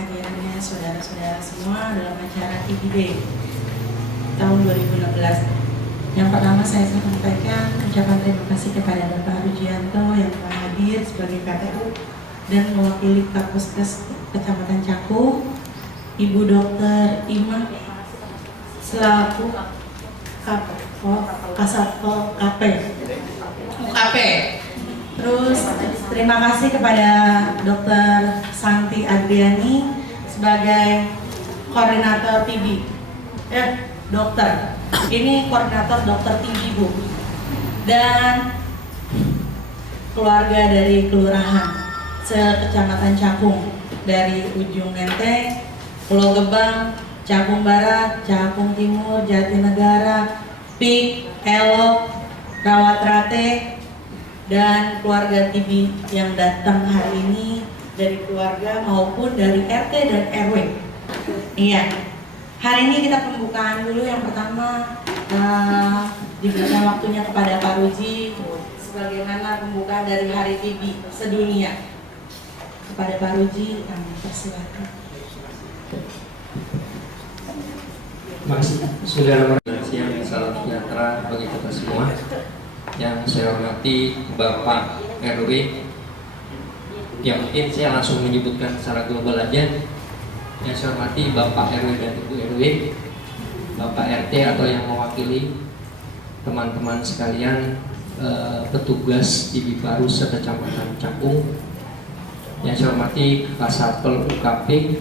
kehadirannya saudara-saudara semua dalam acara TB Day tahun 2016. Yang pertama saya sampaikan ucapan terima kasih kepada Bapak Rujianto yang telah hadir sebagai KTU dan mewakili Kapuskas Kecamatan Cakung, Ibu Dr. Ima selaku Kasatpol UKP. Terus terima kasih kepada Dr. Santi Adriani sebagai koordinator TB. Dokter. Ini koordinator dokter TB, Bu. Dan keluarga dari kelurahan sekecamatan Cakung dari ujung Menteng, Pulau Gebang, Cakung Barat, Cakung Timur, Jatinegara, Pik, Elok, Rawatrate, dan keluarga TB yang datang hari ini dari keluarga maupun dari RT dan RW. Iya, hari ini kita pembukaan dulu. Yang pertama diberikan waktunya kepada Pak Ruji sebagaimana pembukaan dari Hari TB sedunia. Kepada Pak Ruji kami persilakan. Terima kasih, saudara. Siang, salam sejahtera bagi kita semua. Yang saya hormati Bapak RW, yang mungkin saya langsung menyebutkan secara global aja. Yang saya hormati Bapak RW dan Ibu RW, Bapak RT atau yang mewakili teman-teman sekalian, petugas TB Baru sekecamatan Cakung. Yang saya hormati Kasatpol UKP,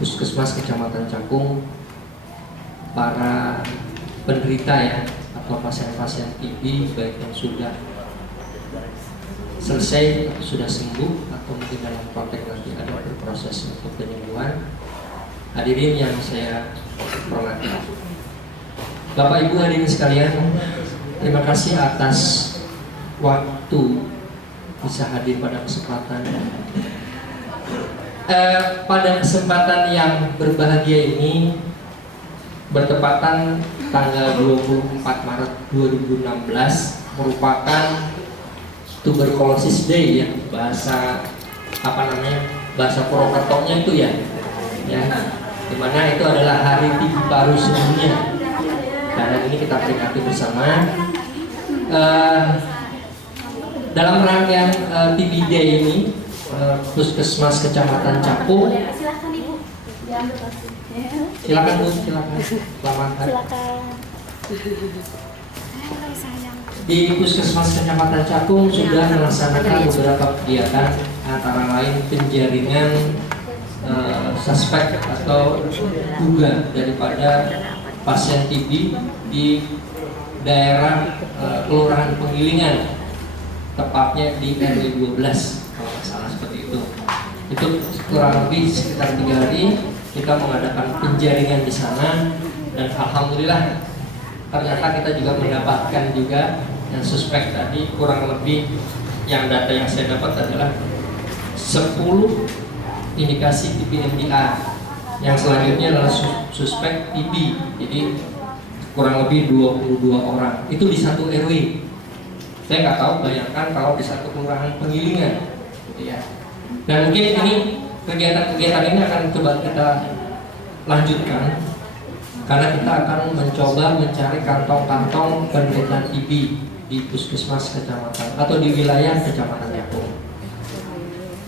Puskesmas Kecamatan Cakung, para penderita ya atau pasien-pasien TB baik yang sudah selesai atau sudah sembuh atau mungkin dalam praktek nanti ada berproses untuk penyembuhan. Hadirin yang saya hormati, Bapak Ibu hadirin sekalian, terima kasih atas waktu bisa hadir pada kesempatan yang berbahagia ini, bertepatan tanggal 24 Maret 2016 merupakan Tuberculosis Day ya, bahasa Purwokerto-nya itu ya, dimana itu adalah hari TB Baru sedunia. Dan ini kita peringati bersama dalam rangkaian TB Day ini. Puskesmas Kecamatan Cakung. Silakan Ibu. Silakan Bu, silakan. Selamat hari. Di Puskesmas Kecamatan Cakung sudah melaksanakan beberapa kegiatan, antara lain penjaringan suspek atau duga daripada pasien TB di daerah Kelurahan Penggilingan, tepatnya di RW 12 kalau nggak salah seperti itu. Itu kurang lebih sekitar 3 hari kita mengadakan penjaringan di sana, dan alhamdulillah ternyata kita juga mendapatkan juga yang suspek tadi. Kurang lebih yang data yang saya dapat adalah 10 indikasi TB MDR. Yang selanjutnya adalah suspek TB. Jadi kurang lebih 22 orang. Itu di satu RW. Saya nggak tahu, bayangkan kalau di satu kelurahan Penggilingan, gitu ya. Dan mungkin ini kegiatan-kegiatan ini akan coba kita lanjutkan, karena kita akan mencoba mencari kantong-kantong penderita TB di Puskesmas Kecamatan atau di wilayah Kecamatan Cakung.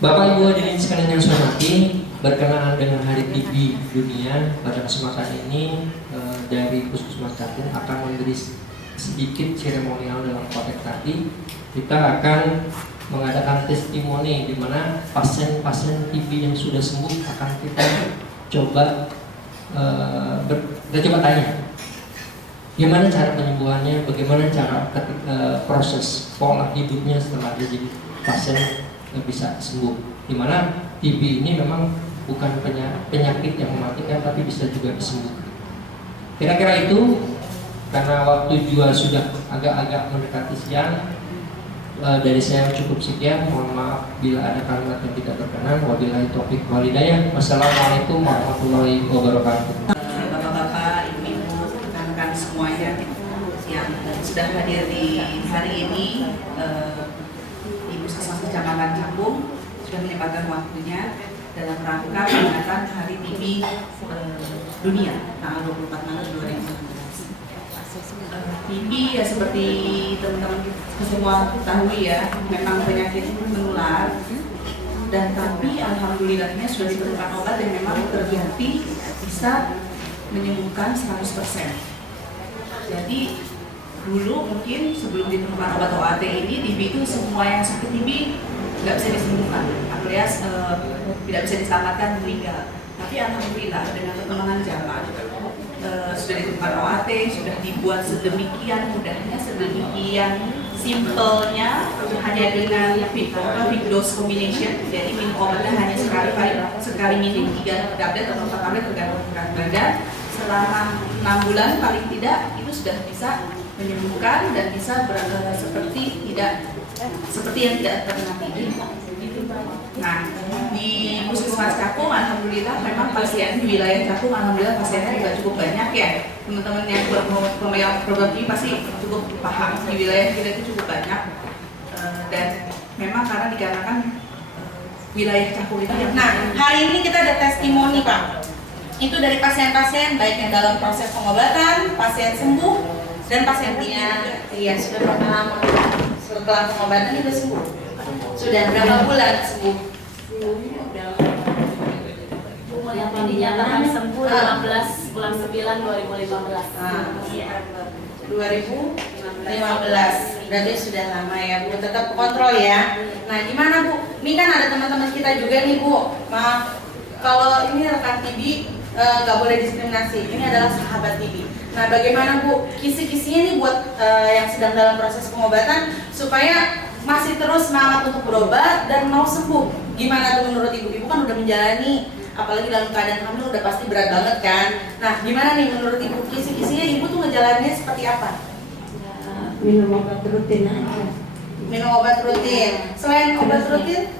Bapak Ibu hadirin sekalian yang saya hormati, berkenaan dengan Hari TB Dunia, pada kesempatan ini dari Puskesmas Cakung akan memberi sedikit seremonial dalam konteks tadi. Kita akan mengadakan testimoni di mana pasien-pasien TB yang sudah sembuh akan kita coba tanya gimana cara penyembuhannya, bagaimana cara proses pola hidupnya setelah dia jadi pasien bisa sembuh. Di mana TB ini memang bukan penyakit yang mematikan, tapi bisa juga disembuhkan. Kira-kira itu. Karena waktu juga sudah agak-agak mendekati siang, dari saya cukup sekian. Mohon maaf bila ada kalimat yang tidak berkenan. Wabillahi taufiq wal hidayah. Wassalamualaikum warahmatullahi wabarakatuh. Bapak-bapak, ibu-ibu, rekan-rekan semuanya yang sudah hadir di hari ini di Puskesmas Kecamatan Cakung sudah menyempatkan waktunya. dalam rangka peringatan Hari TB Dunia tanggal 24 Maret 2019. TB ya seperti teman-teman semua ketahui ya, memang penyakit menular, dan tapi alhamdulillahnya sudah ditemukan obat yang memang terbukti bisa menyembuhkan 100%. Jadi dulu mungkin sebelum ditemukan obat OAT ini, TB itu semua yang sakit TB nggak bisa disembuhkan, alias tidak bisa diselamatkan meninggal. Tapi alhamdulillah dengan perkembangan zaman sudah ditemukan OAT, sudah dibuat sedemikian mudahnya, sedemikian simpelnya, hanya dengan big dose combination. Jadi minum obatnya hanya sekali minum 3 tablet atau 4 tablet tergantung berat badan selama 6 bulan paling tidak, itu sudah bisa menyembuhkan dan bisa seperti yang tidak pernah TB. Nah, di Puskesmas Cakung alhamdulillah memang pasien di wilayah Cakung alhamdulillah pasiennya juga cukup banyak ya. Teman-teman yang probably pasti cukup paham, di wilayah kita itu cukup banyak. Dan memang dikarenakan wilayah Cakung itu. Nah, hari ini kita ada testimoni Pak. Itu dari pasien-pasien baik yang dalam proses pengobatan, pasien sembuh, dan pasien tidak. Iya, sudah berapa lama setelah pengobatan itu sembuh? Sudah berapa bulan sembuh? Yang dinyatakan sembuh 15 bulan 9 2015. Iya. 2015. Berarti sudah lama ya Bu, tetap kontrol ya. Nah gimana Bu? Ini kan ada teman-teman kita juga nih Bu. Maaf, kalau ini rekan TB nggak boleh diskriminasi. Ini adalah sahabat TB. Nah bagaimana Bu? Kisi-kisinya nih buat yang sedang dalam proses pengobatan supaya masih terus semangat untuk berobat dan mau sembuh. Gimana tuh menurut Ibu? Ibu kan udah menjalani, apalagi dalam keadaan hamil udah pasti berat banget kan. Nah gimana nih menurut Ibu? Kisi-kisinya Ibu tuh ngejalaninnya seperti apa? Ya, minum obat rutin aja. Minum obat rutin. Selain obat rutin?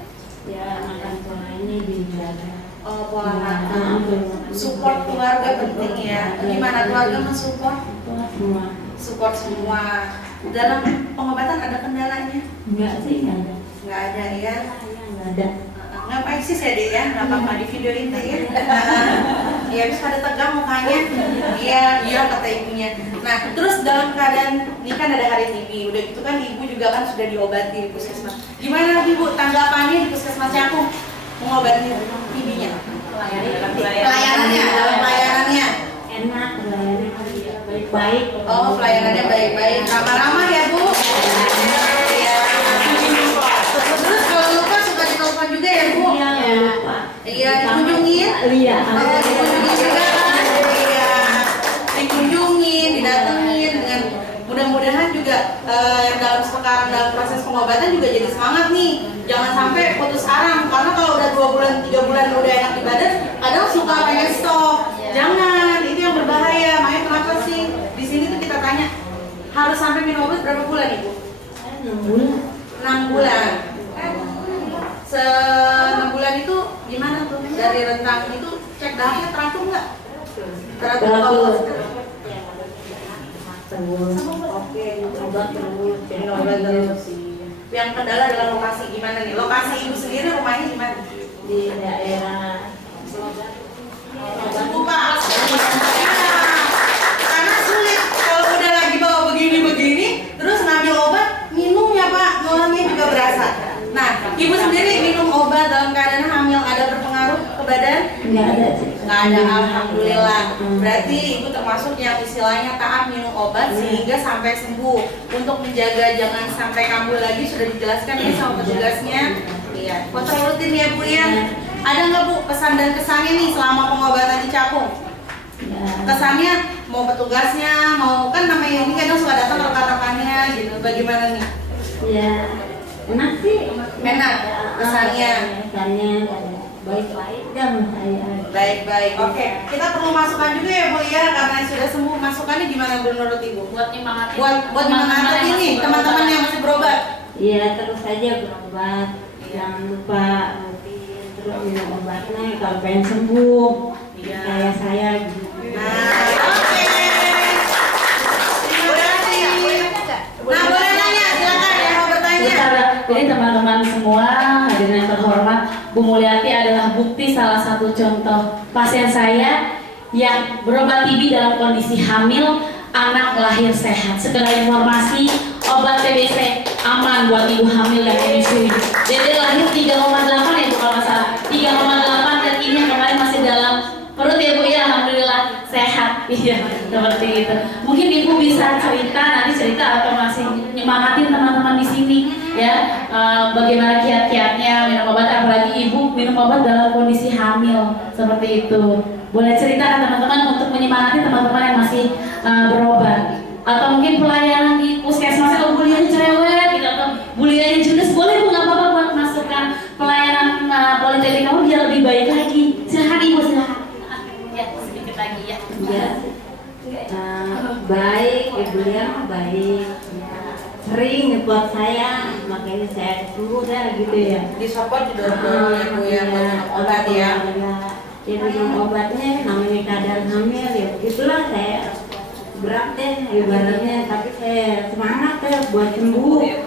Ya makan pola ini dijaga. Oh, pola makan. Support keluarga penting ya. Gimana keluarga mensupport? Semua. Support semua. Dalam pengobatan ada kendalanya? Enggak sih, enggak ada. Nggak ada ya. Enggak ada. Ngapain sih saya deh ya? Kenapa di videoin deh ya? Iya, habis pada tegang mukanya. Iya kata ibunya. Nah, terus dalam keadaan ini kan ada hari TB, udah gitu kan ibu juga kan sudah diobati di puskesmas. Gimana Ibu tanggapannya di puskesmas Cakung mengobati TB-nya? Pelayanannya Enak, pelayanannya baik-baik. Oh, pelayanannya baik-baik. Ramah-ramah ya Bu. Iya. Terus kalau lupa suka ditelepon juga ya Bu. Iya, lupa. Iya, dikunjungin. Iya. Oh, dikunjungin juga kan? Iya. Dikunjungin, didatengin dengan mudah-mudahan juga yang sekarang dalam proses pengobatan juga jadi semangat nih. Jangan sampai putus arang karena kalau udah 2 bulan, 3 bulan udah enak di badan, kadang suka pengen stop. Jangan, itu yang berbahaya. Makanya kenapa sih di sini tuh kita tanya harus sampai minum obat berapa bulan Ibu? 6 bulan. 6 bulan. 6 bulan itu gimana tuh? Dari rentang itu cek darahnya teratur nggak? Teratur kalau oke, Obat terus. minum obat terus. Yang kendala adalah lokasi gimana nih? Lokasi Ibu sendiri rumahnya gimana? Di daerah Sembuh Pak. Karena sulit kalau udah lagi bawa begini-begini, terus ngambil obat, minumnya Pak, nolangnya juga berasa. Nah, Ibu sendiri minum obat dalam keadaan hamil ada berpengaruh ke badan? enggak ada sih. Nggak ada, alhamdulillah. Berarti Ibu termasuk yang istilahnya taat minum obat sehingga sampai sembuh. Untuk menjaga jangan sampai kambuh lagi sudah dijelaskan ya sama petugasnya. Iya, kontrol rutin ya Bu ya. Ada nggak Bu pesan dan kesannya nih selama pengobatan di Cakung? Ya. Kesannya mau petugasnya, mau kan namanya ini kadang suka datang rekan-rekannya gitu. Bagaimana nih? Ya, enak sih. Enak kesannya. Kesannya baik-baik dan saya. Baik-baik. Oke, kita perlu masukan juga ya Bu ya karena sudah sembuh. Masukannya gimana menurut Ibu? Buat nyemangatin. Buat nyemangatin ini teman-teman yang masih berobat. Iya, terus aja berobat. Jangan lupa rutin terus minum obatnya kalau pengen sembuh. Iya. Kayak saya gitu. Nah, oke. Terima kasih. Nah, boleh nanya, silakan yang mau bertanya. Jadi teman-teman semua hadirin yang terhormat, Bu Mulyati adalah bukti salah satu contoh pasien saya yang berobat TB dalam kondisi hamil, anak lahir sehat. Sekedar informasi, obat TBC aman buat ibu hamil yang menyusui. Dede lahir 3,8 ya Bu kalau nggak salah. 3,8 dan ini kemarin masih dalam perut ya Bu ya, alhamdulillah sehat. Iya, seperti itu. Mungkin Ibu bisa nanti cerita atau masih nyemangatin teman-teman di sini ya, bagaimana kiat-kiatnya minum obat, apalagi Ibu minum obat dalam kondisi hamil seperti itu. Boleh cerita ke teman-teman untuk menyemangati teman-teman yang masih berobat, atau mungkin pelayanan di puskesmas, kalau bulianya cerewet gitu, atau bulianya judes, boleh Bu, nggak apa-apa buat masukkan pelayanan politeknik kamu biar lebih baik lagi. Silahkan Ibu, silahkan. Ya, sedikit lagi ya. Ya, baik, Ibu Lia baik. Sering nyepot saya, makanya saya suruh dah gitu ya. Disupport juga Ibu yang obat ya. Ya minum obatnya namanya keadaan hamil ya begitulah, saya berat deh ibaratnya, tapi saya semangat deh buat sembuh. Iya,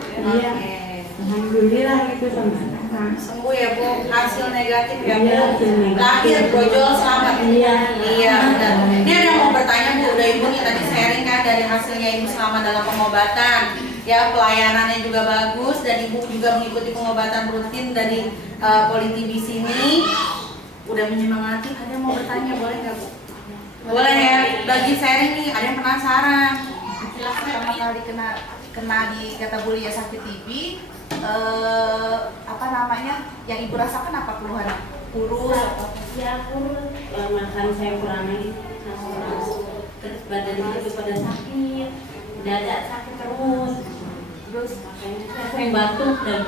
alhamdulillah gitu, semangat. Sembuh ya Bu, hasil negatif ya Bu. Iya, hasil negatif. Lahir brojol selamat. Iya. Iya benar. Ini ada yang mau bertanya Bu, udah Ibu nih tadi sharing kan dari hasilnya Ibu selamat dalam pengobatan. Ya, pelayanannya juga bagus dan Ibu juga mengikuti pengobatan rutin dari Politi di sini. Udah menyemangati, ada yang mau bertanya, boleh nggak Bu? Boleh ya, bagi sharing nih, ada yang penasaran. Silahkan, pertama kali kena di kata Bu Lia sakit TB, apa namanya, yang Ibu rasakan apa keluhannya? Kurus? Ya kurus, makan saya kurangi, terus badan itu pada sakit, dada sakit terus makanya saya sering batuk dan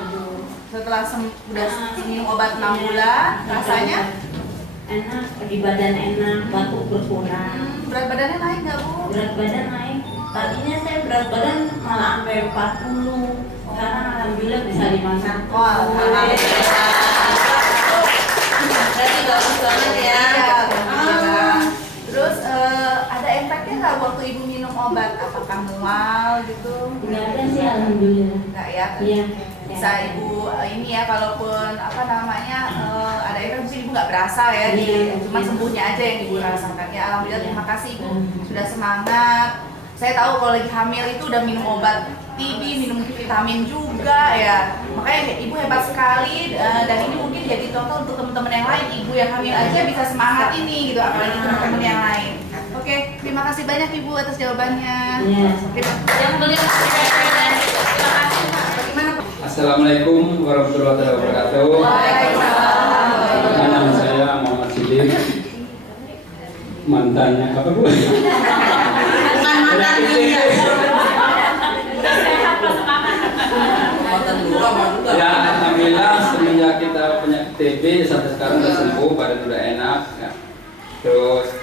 Setelah udah minum obat 6 bulan, rasanya? enak, di badan enak, batuk berkurang. Berat badannya naik nggak Bu? Berat badan naik. Tadinya saya berat badan malah sampai 40. Sekarang alhamdulillah bisa 51. Wah, alhamdulillah. Berarti bagus banget ya. Iya, terus ada efeknya nggak waktu Ibu minum obat? Apakah mual gitu? Enggak ada sih alhamdulillah. Enggak ya? Iya. Bisa Ibu ini ya, kalaupun apa namanya ada efek mungkin Ibu nggak berasa ya, cuma sembuhnya aja yang Ibu rasakan ya. Alhamdulillah, terima kasih Ibu sudah semangat. Saya tahu kalau lagi hamil itu udah minum obat TB, minum vitamin juga ya, makanya Ibu hebat sekali, dan ini mungkin jadi contoh untuk teman-teman yang lain. Ibu yang hamil aja bisa semangat ini gitu, apalagi teman-teman yang lain. Oke, terima kasih banyak Ibu atas jawabannya. Iya. Yang boleh terima kasih Pak. Bagaimana Pak? Assalamualaikum warahmatullahi wabarakatuh. Waalaikumsalam. Nama saya Muhammad Sidik. Mantannya apa Bu? Bukan mantannya. Ya, alhamdulillah semenjak kita penyakit TB sampai sekarang udah sembuh, badan udah enak ya. Terus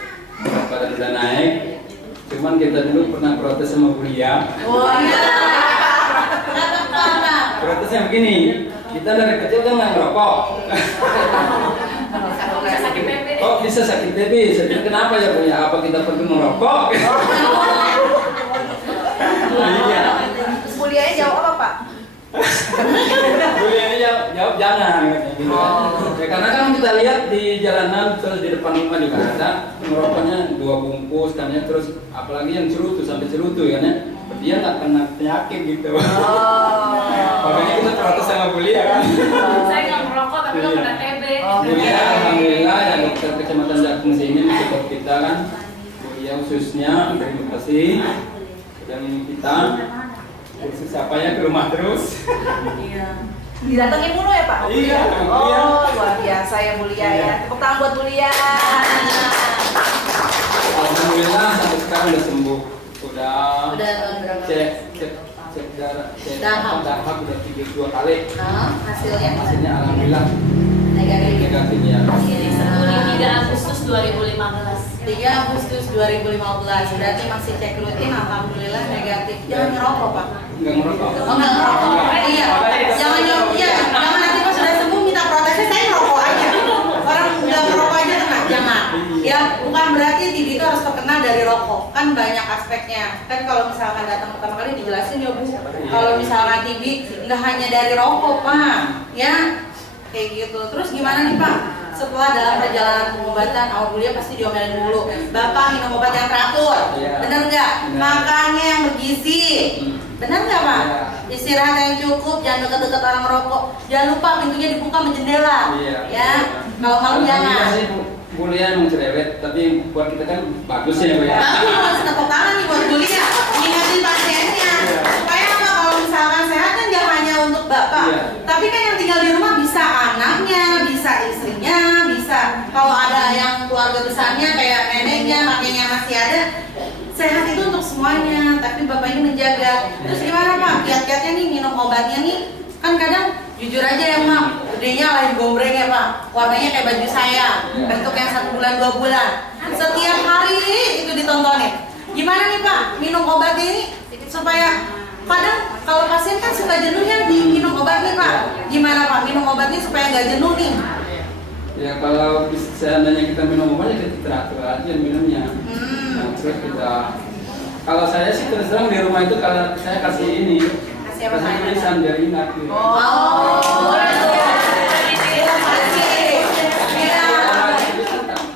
berat badan udah naik. Cuman kita dulu pernah protes sama Bu Lia. Wah, iya. Protesnya begini, kita dari kecil kan nggak ngerokok. Sakit TB. Oh bisa sakit TB, saya bilang kenapa ya Bu? Ya apa kita perlu merokok? Iya. Terus Bu Lia jawab apa Pak? Bu Lia ini jawab jangan gitu. Ya, karena kan kita lihat di jalanan terus di depan rumah juga ada merokoknya 2 bungkus kan ya, terus apalagi yang cerutu sampai cerutu kan ya. Dia nggak kena penyakit gitu. Makanya kita protes sama Bu Lia kan. Saya nggak merokok tapi lo kena TB. Bu Lia alhamdulillah ya, dokter Kecamatan Jakung sini support kita kan. Bu Lia khususnya terima kasih dan kita khusus apa ya ke rumah terus. Iya. Didatengin mulu ya Pak? Iya. Oh, luar biasa ya Bu Lia ya. Tepuk tangan buat Bu Lia. Alhamdulillah sampai sekarang udah sembuh. Udah berapa? cek darah, Dahak. dahak udah 32 kali. Hasilnya Hasilnya alhamdulillah negatif ya. Ini 3 Agustus 2015. 3 Agustus 2015, berarti masih cek rutin, alhamdulillah negatif. Jangan ngerokok Pak. Enggak ngerokok. Oh nggak ngerokok? Iya. Jangan jangan nanti pas sudah sembuh minta protesnya saya ngerokok aja. Orang nggak ngerokok aja kena, jangan. Ya bukan berarti TB itu harus terkena dari rokok. Kan banyak aspeknya. Kan kalau misalkan datang pertama kali dijelasin ya Bu. Kalau misalkan TB nggak hanya dari rokok Pak, ya. kayak gitu. Terus gimana nih Pak? Setelah dalam perjalanan pengobatan, awal kuliah pasti diomelin dulu. Bapak minum obat yang teratur, Iya. bener nggak? Bener. Makannya yang bergizi, bener nggak Pak? Iya. Istirahat yang cukup, jangan deket-deket orang merokok. Jangan lupa pintunya dibuka menjendela, Iya. ya. Kalau malam jangan. Sih, kuliah emang cerewet, tapi buat kita kan bagus ya Bu ya. Tapi harus tepuk tangan nih buat kuliah, ingatin pasiennya. Iya. Supaya apa? Kalau misalkan sehat kan jangan hanya untuk Bapak, Iya. tapi kan yang tinggal di rumah bisa anaknya, bisa istrinya, bisa kalau ada yang keluarga besarnya kayak neneknya, kakeknya masih ada. Sehat itu untuk semuanya, tapi Bapak ini menjaga. Terus gimana Pak? Kiat-kiatnya nih minum obatnya nih, kan kadang jujur aja ya Mak, gedenya lain gombreng ya Pak, warnanya kayak baju saya, bentuknya 1 bulan 2 bulan, setiap hari itu ditontonin. Gimana nih Pak minum obat ini supaya kadang kalau pasien kan suka jenuh ya diminum obat nih Pak. Gimana Pak minum obatnya supaya nggak jenuh nih? Ya kalau seandainya kita minum obatnya kita teratur aja minumnya. Nah, terus kita, kalau saya sih terus terang di rumah itu kalau saya kasih ini, Kasih apa Pak? tulisan biar ingat gitu. Boleh tuh. Terima kasih. Iya.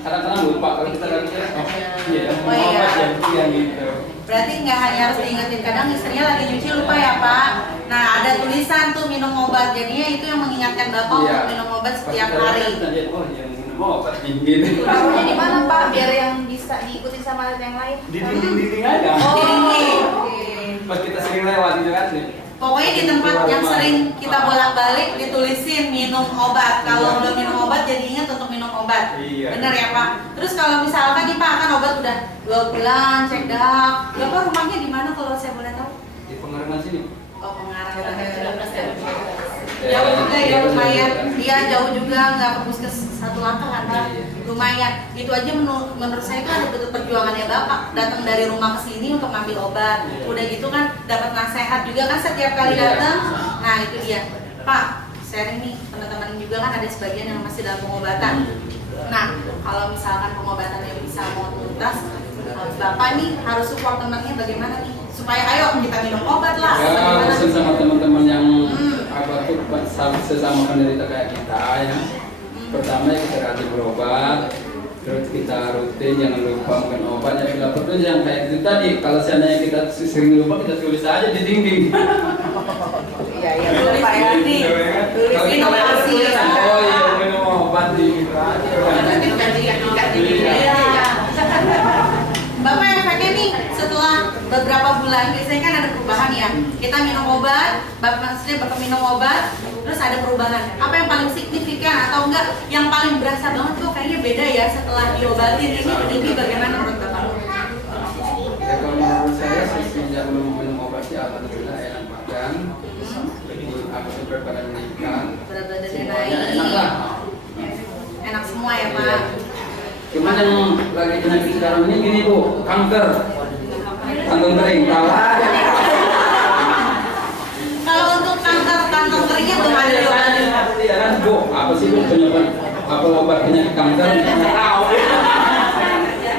Kadang-kadang lupa kalau kita lagi oh iya, Oh, iya. obat yang gitu. Berarti nggak hanya harus diingetin, kadang istrinya lagi nyuci lupa ya Pak. Nah ada tulisan tuh minum obat, jadinya itu yang mengingatkan Bapak Iya. untuk minum obat setiap Pas kita hari. lihat, kita lihat, oh yang minum obat gitu. Taruhnya di mana Pak? Biar yang bisa diikuti sama yang lain. Di dinding aja. Oh, Pas kita sering lewat gitu kan nih. pokoknya di tempat yang sering kita bolak-balik ditulisin minum obat. Kalau belum minum obat jadi ingat untuk minum obat. Iya. Bener ya Pak? Terus kalau misalkan nih Pak kan obat udah 2 bulan, cek dah. Bapak rumahnya di mana kalau saya boleh tahu? Di Pengarangan sini. Oh Pengarang. Jauh juga ya lumayan. Iya jauh juga, nggak ke puskes 1 langkah kan Pak? Lumayan. Itu aja menurut saya kan betul perjuangannya Bapak datang dari rumah ke sini untuk ngambil obat. Udah gitu kan dapat nasihat juga kan setiap kali datang. Nah itu dia. Pak, sharing nih teman-teman juga kan ada sebagian yang masih dalam pengobatan. Nah kalau misalkan pengobatannya bisa mau tuntas, Bapak nih harus support temannya bagaimana nih? Supaya ayo kita minum obat lah. Ya, Bagaimana? pesan sama teman-teman yang apa tuh sesama penderita kayak kita ya. Pertama ya kita rajin berobat, terus kita rutin jangan lupa makan obat. Yang bila perlu yang kayak itu tadi, kalau seandainya kita sering lupa kita tulis aja di dinding. Iya iya Tulis benar Pak ya. di tulis Kalau kita inovasi. lihat, oh iya minum obat di gitu aja. Iya. Bapak efeknya nih setelah beberapa bulan biasanya kan ada perubahan ya. Kita minum obat, Bapak minum obat, terus ada perubahan. Apa yang paling signifikan atau enggak yang paling berasa banget tuh kayaknya beda ya setelah diobatin ini bagaimana menurut Bapak? Ya kalau menurut saya sejak minum obat sih alhamdulillah enak makan. Jadi apa tuh berat badan meningkat. Berat badannya Semuanya naik. enak lah. Enak semua ya Pak. Cuman yang lagi penyakit sekarang ini gini Bu, kanker. Kanker kering, tahu aja. Kalau untuk kanker keringnya belum ada diobatin. Iya kan Bu, apa sih Bu penyebab apa obat penyakit kanker? Nggak tahu.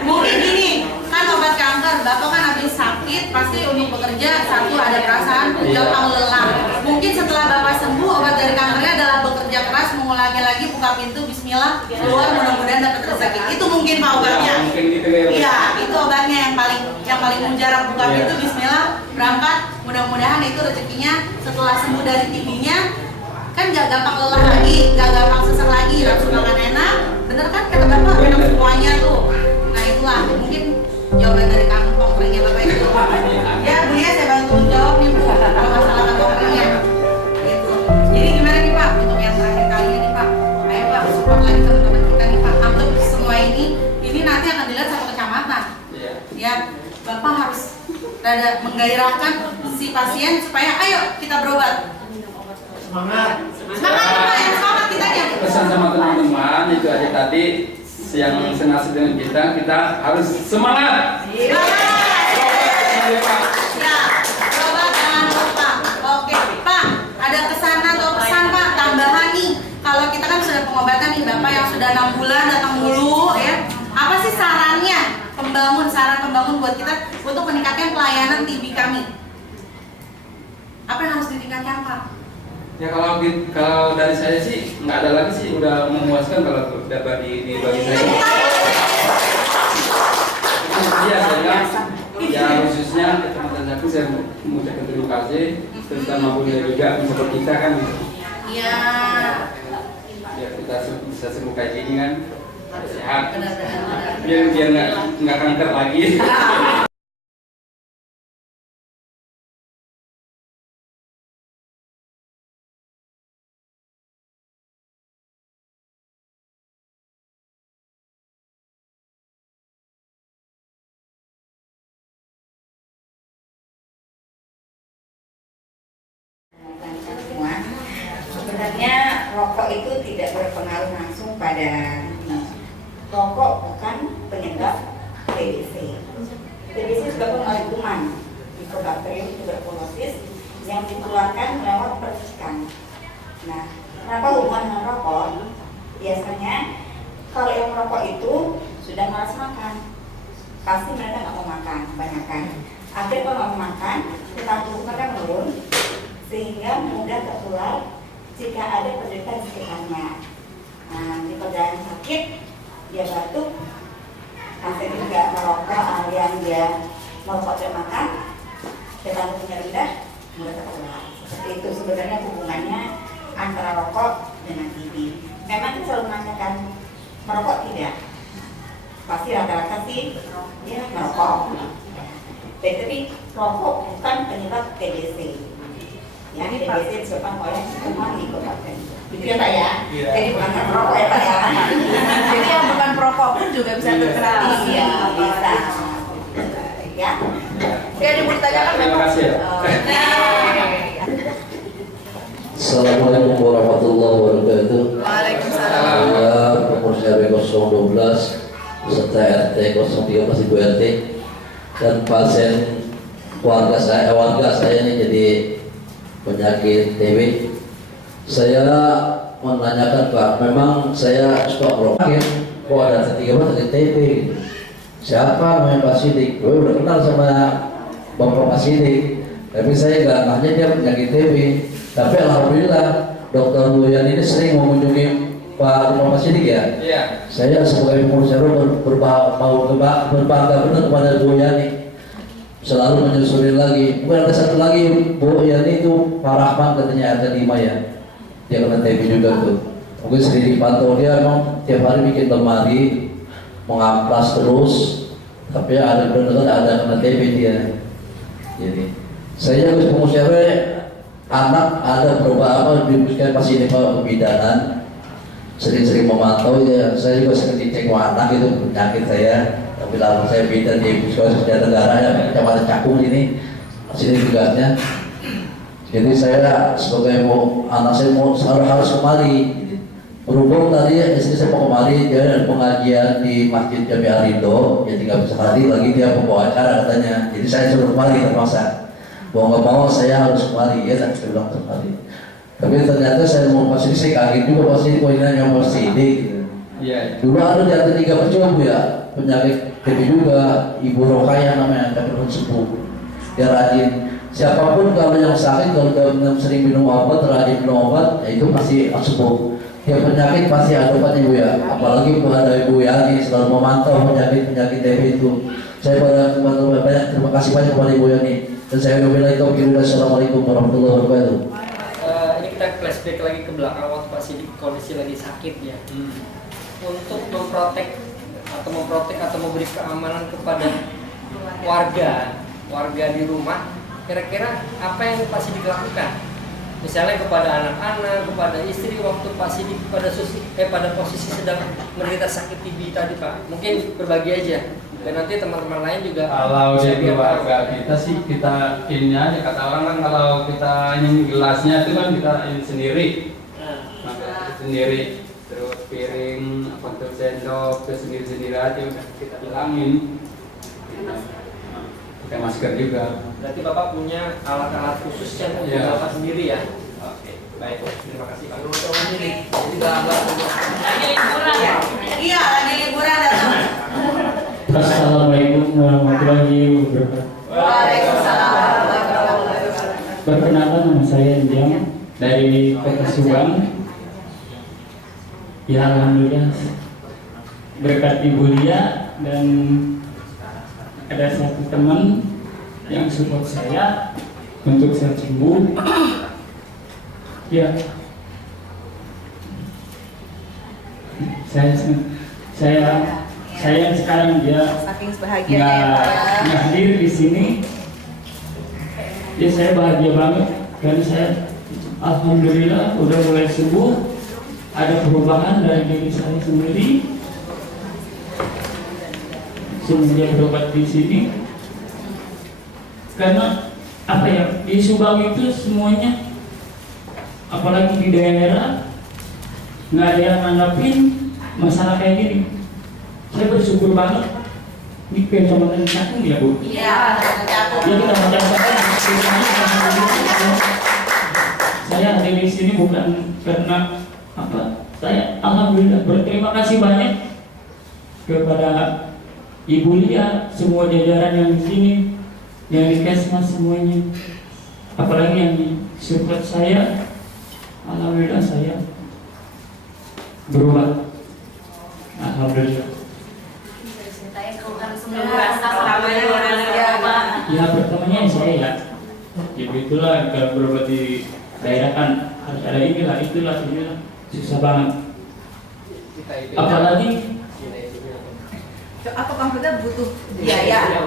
Mungkin gini, kan obat kanker, Bapak kan habis sakit, pasti untuk bekerja satu ada perasaan gampang lelah. Mungkin setelah Bapak sembuh, obat dari kankernya adalah bekerja keras, mengulangi lagi, buka pintu, bismillah, keluar mudah-mudahan dapat rezeki. Itu mungkin Pak obatnya. Ya, mungkin gitu ya. Bu. Iya, itu obatnya yang paling mujarab, buka pintu, bismillah, berangkat, mudah-mudahan itu rezekinya setelah sembuh dari TB-nya kan gak gampang lelah lagi, gak gampang sesek lagi, langsung makan enak, bener kan kata Bapak, enak semuanya tuh. Nah itulah mungkin jawaban dari kantong keringnya Bapak itu. Ya Bu ya saya bantu jawab nih Bu kalau masalah kantong keringnya. Gitu. Jadi gimana nih Pak untuk yang terakhir kalinya nih Pak? Ayo Pak support lagi teman-teman kita nih Pak. Untuk semua ini nanti akan dilihat satu kecamatan. Iya. Ya Bapak harus rada menggairahkan si pasien supaya ayo kita berobat. Semangat Pak, yang semangat kitanya. Pesan sama teman-teman itu aja tadi yang senasib dengan kita harus semangat. Ya, berobat jangan lupa. Oke, Pak, ada kesan atau pesan Pak tambahan nih. Kalau kita kan sudah pengobatan nih, Bapak yang sudah 6 bulan datang dulu ya. Apa sih saran pembangun buat kita untuk meningkatkan pelayanan TB kami? Apa yang harus ditingkatkan Pak? Ya kalau dari saya sih nggak ada lagi sih, udah memuaskan kalau dapat di bagi saya. Iya, saya ya khususnya ke teman-teman aku saya mengucapkan terima kasih, terutama Bunda juga mensupport kita kan. Iya. Ya kita bisa sembuh kayak gini kan, sehat. Benar-benar. Biar nggak kanker lagi. Semua sebenarnya rokok itu tidak berpengaruh langsung pada rokok bukan penyebab TBC. TBC disebabkan oleh kuman Mycobacterium tuberculosis yang ditularkan lewat percikan. Nah, kenapa hubungan dengan rokok? Biasanya kalau yang merokok itu sudah malas makan, pasti mereka nggak mau makan, kebanyakan. Akhirnya kalau nggak mau makan, tahan mereka menurun, sehingga mudah tertular jika ada penderita di sekitarnya. Nah, di perjalanan sakit, dia batuk, akhirnya juga merokok, alias dia merokok dan makan, tahan tubuhnya rendah, mudah tertular. Seperti itu sebenarnya hubungannya antara rokok dengan TB. Memang kita selalu menanyakan merokok tidak? Pasti rata-rata sih dia merokok. Tapi rokok bukan penyebab TBC. Ya, TBC disebabkan oleh kuman Mycobacterium. Itu ya Pak ya? Iya. Jadi bukan merokok ya Pak ya? Jadi yang bukan perokok pun juga bisa terkena. Iya, bisa. Ya. Oke, ada yang mau ditanyakan Terima kasih ya. Assalamualaikum warahmatullahi wabarakatuh. Waalaikumsalam. Saya pengurus RW 012 beserta RT 013 Ibu RT dan pasien warga saya ini jadi penyakit TB. Saya menanyakan Pak, memang saya suka merokok, kok ada ketiga sakit TB gitu. Siapa namanya Pak Sidik? Gue udah kenal sama Bapak Pak Sidik, tapi saya nggak nanya dia penyakit TB. Tapi alhamdulillah Dokter Boyan ini sering mengunjungi Pak Sidik ya. Iya. Saya sebagai pengurus RW berbangga benar kepada Bu Yani, selalu menyusulin lagi. Bukan ada satu lagi Bu Yani itu Pak Rahman katanya ada 5 ya. Dia kena TB juga tuh. Mungkin sering dipantau dia emang tiap hari bikin lemari, mengamplas terus. Tapi ada benar-benar ada kena TB dia. Jadi saya harus pengurus RW anak ada beberapa diberikan pasti ini kebidanan sering-sering memantau ya. Saya juga sering dicek anak itu penyakit saya, tapi lama saya bidan di Puskesmas Sedia Negara ya, Kecamatan Cakung sini tugasnya. Jadi saya sebagai anak saya harus kemari. Berhubung tadi istri saya mau kemari, dia ada pengajian di Masjid Jami Arindo, ya tinggal sehari lagi dia membawa acara katanya. Jadi saya suruh kemari terpaksa. Mau nggak mau saya harus kemari, ya saya bilang kemari. Tapi ternyata saya mau pasti saya kaget juga pasti poinnya yang pasti ini. Gitu. Iya. Dulu ada di atas 3 percuma Bu ya, penyakit TB juga, Ibu Rokaya namanya, tapi belum sembuh. Dia rajin. Siapapun kalau yang sakit, kalau dia sering minum obat, rajin minum obat, ya itu pasti sembuh. Ya penyakit pasti ada obatnya Bu ya. Apalagi ada Ibu Yani selalu memantau penyakit TB itu. Saya banyak terima kasih banyak kepada Ibu Yani. Dan saya bilang itu Assalamualaikum warahmatullahi wabarakatuh. Ini kita flashback lagi ke belakang waktu Pak Sidik kondisi lagi sakit ya. Untuk memprotek atau memberi keamanan kepada warga di rumah, kira-kira apa yang Pak Sidik lakukan? Misalnya kepada anak-anak, kepada istri waktu Pak Sidik pada posisi sedang menderita sakit TB tadi Pak. Mungkin berbagi aja. Dan nanti teman-teman lain juga. Kalau di keluarga kita sih kita ini aja, kata orang kan kalau kita ini gelasnya itu kan kita ini sendiri, sendiri, terus piring, apa tuh sendok, terus sendiri aja udah kita hilangin. Pakai masker juga. Berarti Bapak punya alat-alat khusus yang untuk Bapak sendiri ya? Oke, baik. Terima kasih Pak. Lagi liburan ya? Iya, lagi liburan datang. Assalamualaikum warahmatullahi wabarakatuh. Waalaikumsalam warahmatullahi wabarakatuh. Perkenalkan nama saya Enjang. dari Kota Subang. Ya alhamdulillah berkat Ibu Lia dan ada satu teman yang support saya untuk saya sembuh. Ya, saya sekarang dia Saking bahagianya ya Pak ya. nggak hadir di sini. Ya saya bahagia banget karena saya alhamdulillah udah mulai sembuh. Ada perubahan dari diri saya sendiri semenjak berobat di sini. Karena apa ya, di Subang itu semuanya, apalagi di daerah, nggak ada yang nanggapin masalah kayak gini. Saya bersyukur banget. Ini kecamatan Cakung ya Bu? Iya, Cakung. Ya kita macam-macam. Saya hadir di sini bukan karena apa, saya alhamdulillah berterima kasih banyak kepada Ibu Lia, semua jajaran yang di sini, yang di Kesmas semuanya, apalagi yang di support saya. Alhamdulillah saya berubah, alhamdulillah. Ya pertamanya saya ya itulah, kalau berobat di daerah kan harus ada inilah itulah susah banget, apalagi Apa komputer butuh biaya? biaya.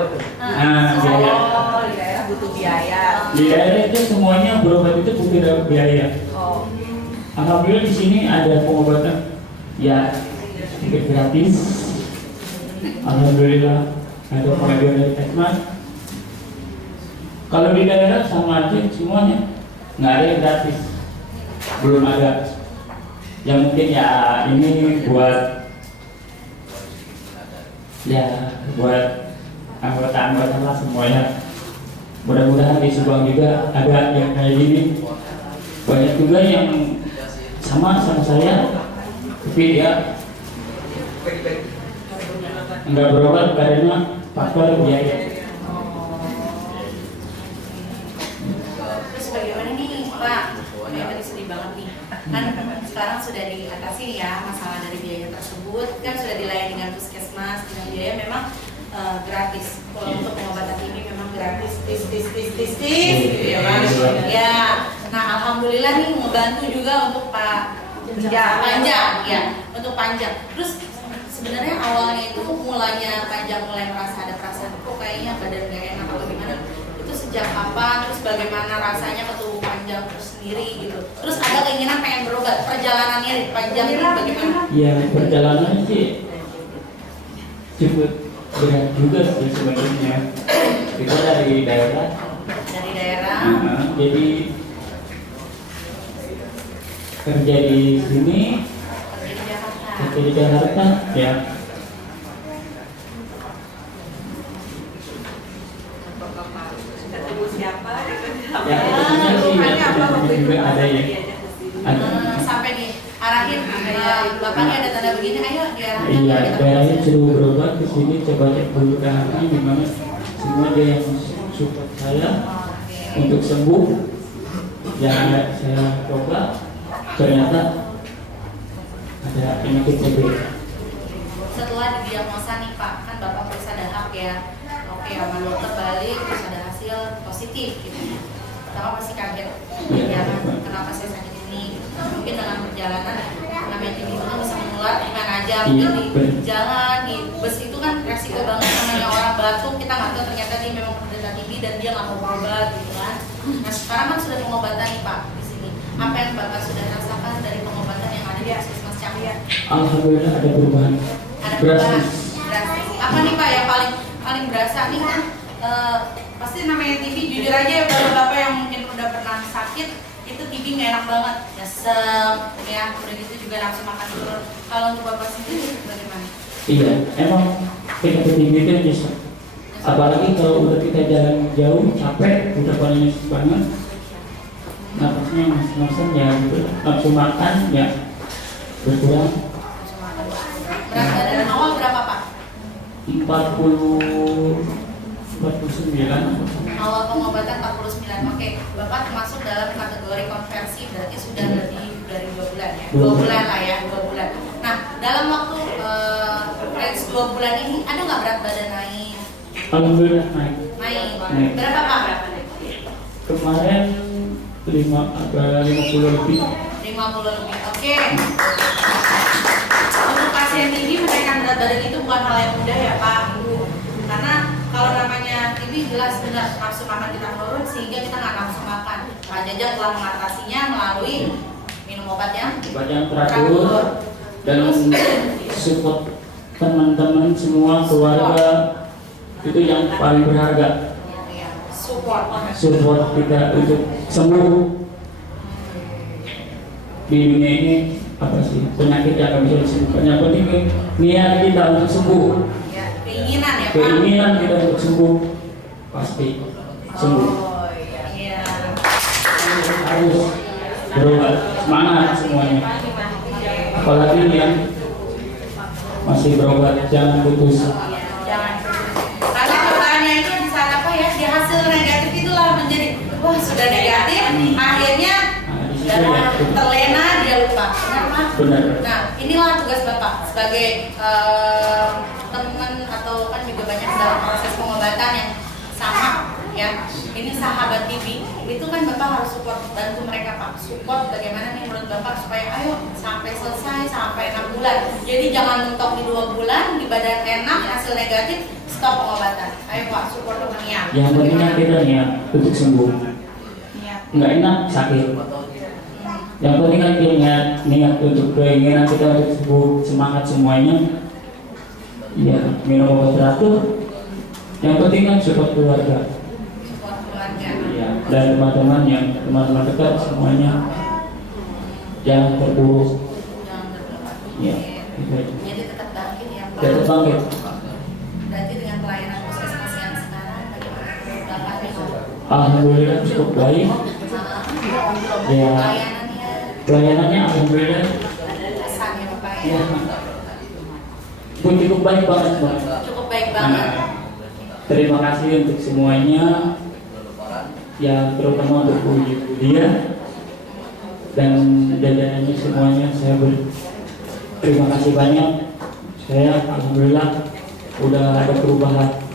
Oh, di daerah butuh biaya. Di daerah itu semuanya berobat itu butuh biaya. Oh. Alhamdulillah di sini ada pengobatan ya sedikit gratis. Alhamdulillah ada pengajuan dari Kesmas. Kalau di daerah sama aja semuanya, nggak ada yang gratis, belum ada. Yang mungkin ya ini buat anggota-anggota lah semuanya. Mudah-mudahan di Subang juga ada yang kayak gini. Banyak juga yang sama saya, tapi dia nggak berobat karena faktor biaya. Terus bagaimana nih Pak? Ini tadi sedih banget nih. Kan sekarang sudah diatasi ya masalah dari biaya tersebut, kan sudah dilayani dengan puskesmas dengan biaya memang gratis. Kalau untuk pengobatan ini memang gratis, gitu ya Pak. Ya, nah alhamdulillah nih membantu juga untuk Pak Panjang ya, untuk Panjang. Terus sebenarnya awalnya itu mulanya Panjang mulai merasa ada perasaan kok kayaknya badan gak enak atau gimana, itu sejak kapan, terus bagaimana rasanya ke tubuh Panjang terus sendiri gitu, terus ada keinginan pengen berobat, perjalanannya Panjang itu bagaimana? Ya perjalanan sih cukup berat juga sih sebenarnya. Kita dari daerah. Jadi kerja di sini, kerja di Jakarta, ya. Ya, juga ada ya. Sampai diarahin bapaknya ada tanda begini, ayo diarahin. Iya, daerahnya suruh berobat ke sini, coba cek dulu keadaannya gimana. Semua dia yang support saya untuk sembuh. Yang saya coba ternyata ada penyakit TB. Setelah didiagnosa nih Pak, kan Bapak periksa dahak ya. Oke, sama dokter balik terus ada hasil positif gitu. Pertama pasti kaget. Ya kan, kenapa saya sakit ini? Mungkin dengan perjalanan namanya TB itu bisa menular di mana aja, mungkin di jalan, di bus itu kan resiko banget, namanya orang batuk kita nggak tahu ternyata dia memang penderita TB dan dia nggak mau berobat gitu kan. Nah sekarang kan sudah pengobatan nih Pak di sini. Apa yang Bapak sudah rasakan dari pengobatan yang ada di Puskesmas Cakung? Alhamdulillah ada perubahan. Ada perubahan. Apa nih Pak yang paling berasa nih kan? Pasti namanya TB, jujur aja ya bapak-bapak yang mungkin udah pernah sakit itu TB nggak enak banget, nyesem ya, udah gitu juga nafsu makan turun. Kalau untuk Bapak sendiri bagaimana? Iya, emang penyakit TB itu nyesem. Apalagi kalau udah kita jalan jauh, capek, udah paling nyesem banget. Napasnya ngos-ngosan ya gitu, nafsu makan ya berkurang. Berat badan awal berapa Pak? 45 49. Awal pengobatan 49. Oke, Bapak termasuk dalam kategori konversi, berarti sudah lebih dari 2 bulan ya. 2 bulan lah ya, 2 bulan. Nah, dalam waktu range 2 bulan ini ada nggak berat badan naik? Alhamdulillah naik. Naik. Berapa Pak? Kemarin 50 lebih. 50 lebih. Oke. Untuk pasien TB menaikkan berat badan itu bukan hal yang mudah ya Pak, Ibu. Karena kalau namanya TB jelas benar nafsu makan kita menurun sehingga kita nggak nafsu makan. Pak Jajang telah mengatasinya melalui minum obat yang teratur dan support teman-teman semua keluarga itu yang paling berharga. Support kita untuk sembuh. Di dunia ini apa sih penyakit yang nggak bisa disembuhkan, yang penting niat kita untuk sembuh. Keinginan ya Pak? Keinginan kita untuk sembuh pasti sembuh. Oh iya. Harus berobat, semangat semuanya. Apalagi yang masih berobat jangan putus. Jangan. Karena pertanyaannya itu di saat apa ya, di hasil negatif itulah menjadi wah sudah negatif, akhirnya terlena dia lupa. Benar Pak? Benar. Nah inilah tugas Bapak sebagai teman atau kan juga banyak dalam proses pengobatan yang sama ya. Ini sahabat TB itu kan Bapak harus support, bantu mereka Pak. Support bagaimana nih menurut Bapak supaya ayo sampai selesai sampai 6 bulan. Jadi jangan mentok di 2 bulan di badan enak hasil negatif stop pengobatan. Ayo Pak support temannya. Yang pentingnya kita niat untuk sembuh. Nggak enak sakit. Yang penting kan kita niat untuk keinginan kita untuk sembuh, semangat semuanya. Iya, minum obat teratur. Yang penting kan support keluarga. Support keluarga. Iya, dan teman-teman dekat semuanya jangan terpuruk. Jangan terlupa. Iya. Jadi tetap bangkit ya Pak. Tetap bangkit. Berarti dengan pelayanan puskesmas yang sekarang bagaimana Bapak itu? Alhamdulillah cukup baik. Ya. Pelayanannya alhamdulillah. Kesan ya Bapak ya. Ya. Cukup baik banget Pak. Cukup baik banget. Terima kasih untuk semuanya, ya terutama untuk Bu Dia dan jajarannya semuanya. Saya terima kasih banyak. Saya alhamdulillah udah ada perubahan.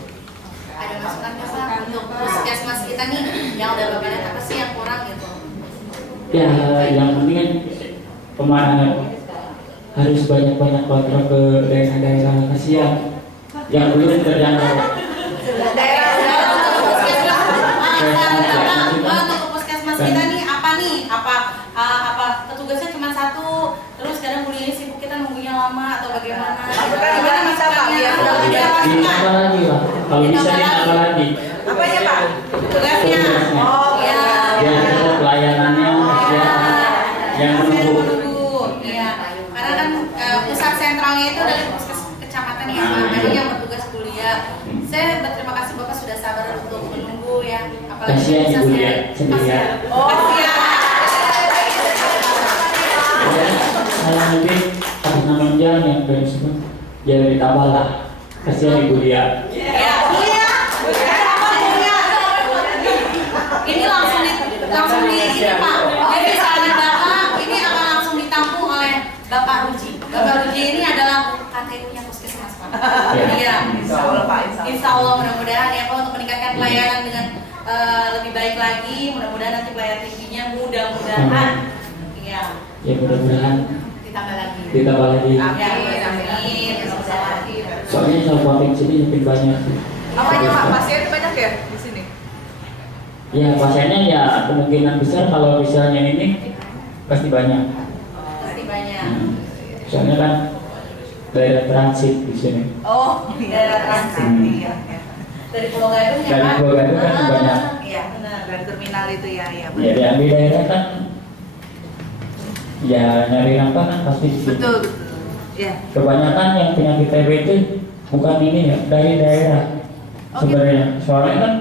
Ada masukan nggak Pak untuk puskesmas kita nih yang udah Bapak lihat apa sih yang kurang gitu? Ya yang penting kan kemana harus banyak-banyak kontrol ke daerah-daerah kasihan yang belum terjangkau. Untuk puskesmas kita nih apa nih? Apa petugasnya cuma satu? Terus kadang kuliahnya sibuk kita nunggunya lama atau bagaimana? Gimana masukannya? Ditambah lagi lah, kalau bisa ditambah lagi. Apanya Pak? Tugasnya? Oh ya. Ya pelayanannya ya yang menunggu. Iya. Karena kan pusat sentralnya itu dari kecamatan ya Pak. Memang yang bertugas kuliah. Saya berterima kasih Bapak sudah sabar untuk menunggu ya. Apalagi Kasihan bisa Ibu ya sendirian. Oh iya. Saya nanti atas nama Jan yang dari semua jadi ditambah lah. Kasihan Ibu Dia. Ya, iya. Ini langsung di ini Pak. Jadi saran Bapak ini akan langsung ditampung oleh Bapak Ruji. Bapak Ruji ini adalah KTU-nya puskesmas Pak. Iya. Insya Allah mudah-mudahan ya Pak untuk meningkatkan pelayanan dengan lebih baik lagi. Mudah-mudahan nanti pelayanan tingginya mudah-mudahan. Iya. Ya mudah-mudahan Ditambah lagi. ditambah lagi. Amin. Soalnya kalau pabrik sini makin banyak. Apanya Pak? Pasien banyak ya di sini? Ya pasiennya ya kemungkinan besar kalau misalnya ini pasti banyak. Pasti banyak. Soalnya kan daerah transit di sini. Oh, daerah transit. Iya. Dari Pulau Gadung ya Dari Pak? Pulau Gadung kan banyak. Iya, benar. Dari terminal itu ya, ya. Ya di daerah kan ya nyari nafkah kan pasti di sini. Betul. Iya. Kebanyakan yang penyakit TB itu bukan ini ya dari daerah sebenarnya. Soalnya kan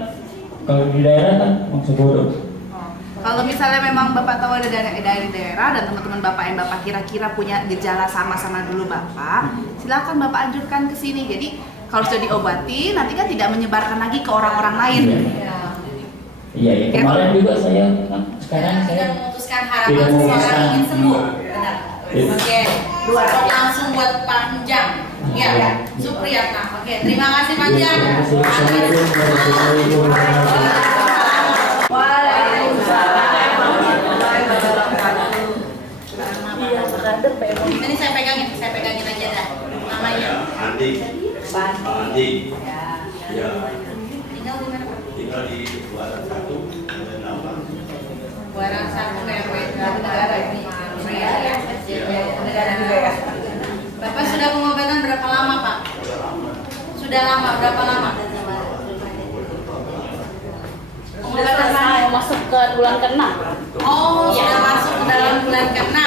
kalau di daerah kan langsung bodoh. Kalau misalnya memang Bapak tahu ada dari daerah dan teman-teman Bapak yang Bapak kira-kira punya gejala sama-sama dulu Bapak, silakan Bapak anjurkan ke sini. Jadi kalau sudah diobati, nanti kan tidak menyebarkan lagi ke orang-orang lain. Iya, ya. Kemarin juga saya sekarang Tidak saya memutuskan tidak harapan memutuskan. seseorang ingin sembuh. Benar. Oke, langsung buat Panjang. Ya, Supriyatna. Oke, terima kasih Panjang. Assalamualaikum warahmatullahi wabarakatuh. Ini saya pegangin aja dah. Namanya. Andi. Andi. Ya. Tinggal di mana? Tinggal di Buaran 1, Kemudian Buaran 1 RW negara ini. Negara juga ya. Bapak sudah pengobatan berapa lama, Pak? Sudah lama, berapa lama? Pengobatan Mau masuk ke bulan ke-6. Oh, sudah masuk ke dalam bulan ke-6.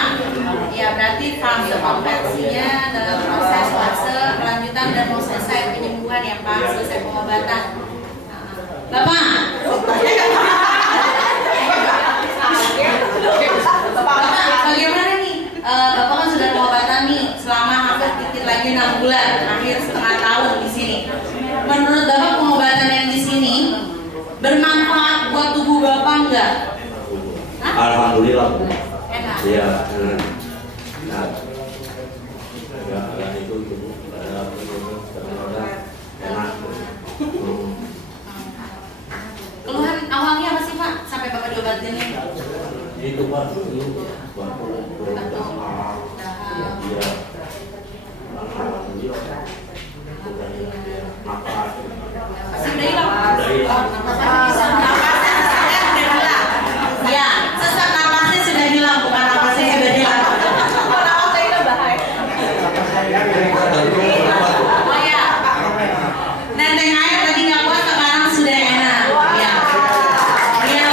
Ya, berarti fase konversinya dalam proses fase kelanjutan dan mau selesai penyembuhan ya Pak, selesai pengobatan. Bapak, bagaimana nih? Bapak kan sudah pengobatan nih selama hampir dikit lagi 6 bulan, hampir setengah tahun di sini. Menurut Bapak pengobatan yang di sini bermanfaat buat tubuh Bapak enggak? Hah? Alhamdulillah. Enak. Iya. Nah. Ya, itu enak. Keluhan awalnya apa sih Pak sampai Bapak diobatin ini? Itu Pak, itu batuk. Iya. Napas. Pasti udah hilang? Udah hilang. Napasnya udah hilang. Ya, sesak napasnya sudah hilang, bukan napasnya sudah hilang. Oh ya, nenteng air tadi nggak kuat, sekarang sudah enak. Ya, ya.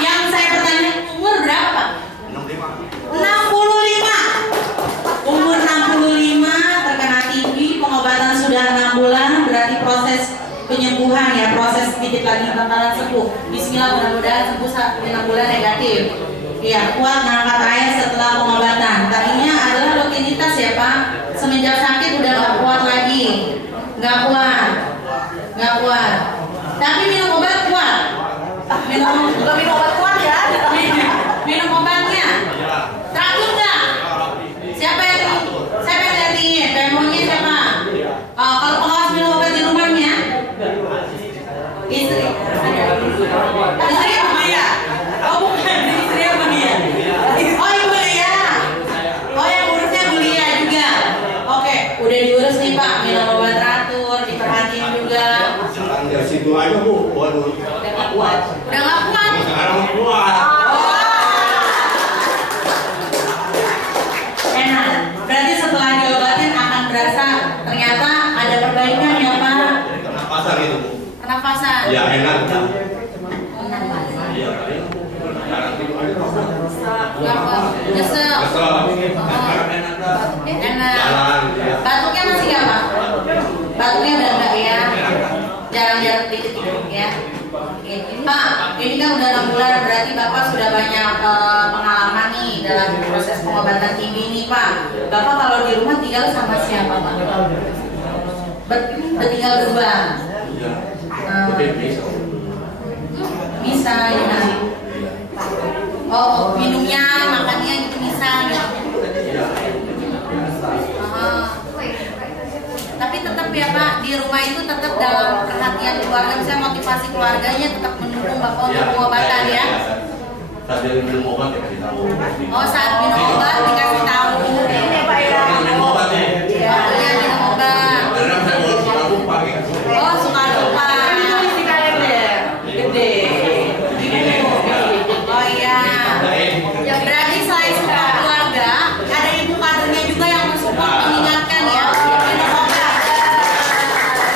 Yang saya bertanya umur berapa? 65. Umur 65 terkena TB, pengobatan sudah 6 bulan, berarti proses penyembuhan ya, proses sedikit lagi bakalan sembuh. Bismillah, mudah-mudahan sembuh 6 bulan negatif. Iya, kuat ngangkat air setelah pengobatan. Tadinya adalah rutinitas ya Pak. Semenjak sakit udah nggak kuat lagi, nggak kuat. Tapi minum obat kuat. Minum obat kuat ya? Minum obatnya. Teratur nggak? Siapa yang liatin? Pemonya siapa? Kalau pengawas minum obat di rumahnya? Istri. Istri apa dia? Oh bukan, istri apa dia? Oh ibu Lia. Oh yang urusnya Bu Lia juga. Oke, udah diurus nih Pak, minum obat teratur, diperhatiin juga. Jangan dari situ aja Bu. Waduh. Udah nggak kuat. Sekarang kuat. Enak. Berarti setelah diobatin akan berasa ternyata ada perbaikan ya Pak. Pernapasan itu Bu. Pernapasan. Ya enak. Enak. Iya, sekarang itu aja. Nyesel. Sekarang enak dah. Enak. Jalan. Ya. Batuknya masih nggak Pak? Batuknya udah enggak ya? Jarang-jarang dikit ya. Oke. Pak, ini kan udah 6 bulan, berarti Bapak sudah banyak pengalaman nih dalam proses pengobatan TB ini Pak. Bapak kalau di rumah tinggal sama siapa Pak? Tinggal berdua. Iya. Bisa. Bisa ya. Oh, minumnya, makannya gitu bisa ya. Tapi tetap ya Pak, di rumah itu tetap dalam perhatian keluarga, misalnya motivasi keluarganya tetap mendukung Bapak untuk pengobatan ya. Saat dia minum obat ya kasih tahu. Oh, saat minum obat dikasih tahu. Ini Pak ya. Minum obat nih. Iya, minum obat. Kadang saya suka lupa gitu. Oh, suka lupa. Isi kalender. Gede. Oh iya. Ya berarti selain support keluarga, ada ibu kadernya juga yang mensupport mengingatkan ya. Minum obat.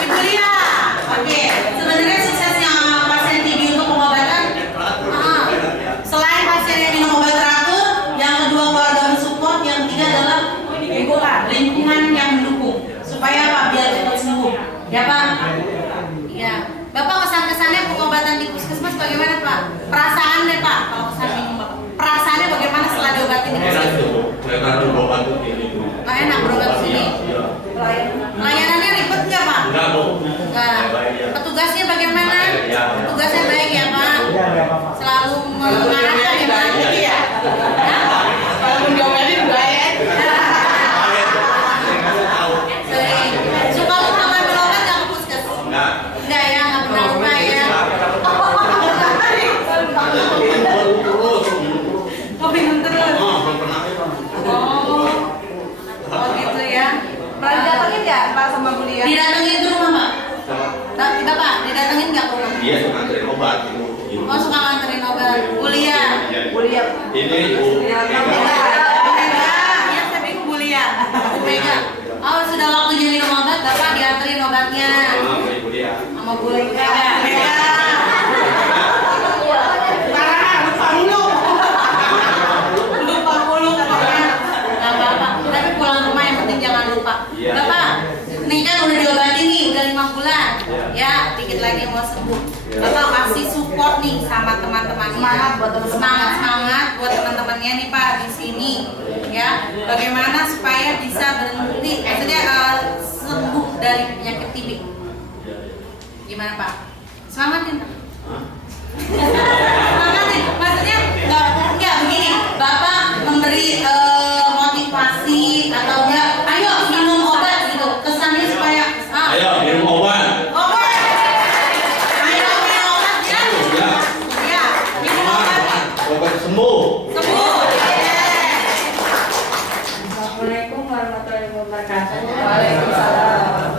Ibu Lia. Oke. Sebenarnya suksesnya pasien TB untuk pengobatan. Selain pasien yang minum obat teratur, yang kedua keluarga mensupport, yang ketiga adalah lingkungan yang mendukung supaya Pak biar cepat sembuh. Ya Pak. Iya. Bapak kesan-kesannya pengobatan di puskesmas puskesmas bagaimana Pak? Perasaannya Pak, kalau saya bingung Pak. Perasaannya bagaimana setelah diobatin di Enak puskesmas? itu, mereka berobat tuh ini. Nggak enak berobat sini. Iya. Pelayanannya ribet nggak Pak? Enggak bu. Enggak. Petugasnya bagaimana? Iya. Petugasnya baik ya Pak? Selalu mengarahkan ya Pak? Iya. Walaupun diobatin baik. Suka lupa ngambil obat nggak ke puskes? Enggak. Enggak ya, nggak pernah lupa ya. Oh bingung terus. Belum pernah. Oh gitu ya. Pernah didatengin nggak Pak sama Bu Lia? Didatengin ke rumah Pak? Kita Pak, didatengin nggak ke rumah? Iya, suka nganterin obat gitu. Oh suka nganterin obat. Kuliah. Kuliah. Ini Bu. Iya, saya bingung Bu Lia. Bu Mega. Oh sudah waktunya minum obat, Bapak dianterin obatnya. Bu dia. Sama Bu Mega. Mega. Lupa mulu pokoknya. Nggak apa-apa. Tapi pulang rumah yang penting jangan lupa. Iya. Bapak, ini kan udah diobatin nih, udah 5 bulan. Ya, dikit lagi mau sembuh. Bapak kasih support nih sama teman-temannya. Semangat buat teman-teman. Semangat buat teman-temannya nih Pak di sini. Ya, bagaimana supaya bisa berhenti, maksudnya sembuh dari penyakit TB. Gimana Pak? Semangatin Pak. Semangatin, maksudnya enggak begini. Bapak memberi motivasi atau enggak? Ayo minum obat gitu. Kesannya supaya Ayo minum obat. obat. Ayo minum obat ya. Ya. Ya, minum obat. Obat sembuh. Sembuh. Assalamualaikum warahmatullahi wabarakatuh. Waalaikumsalam.